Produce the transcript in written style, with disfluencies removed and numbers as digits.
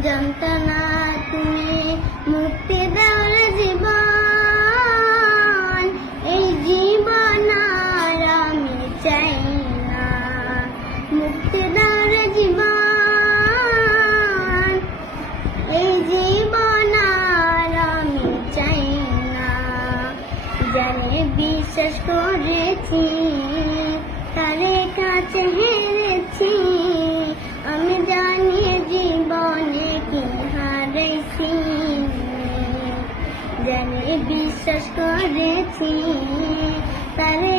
যন্ত্রণা তুমি মুক্তি দাও রে জীবন, এই জীবন আর আমি চাই না। মুক্তি দাও রে জীবন, এই জীবন আর আমি চাই না। জানে বিশ্বাস করেছি তারে কাছে হেরেছি, আমি জানি জীবনে কি হারাইছি। জানে বিশ্বাস করেছি তারে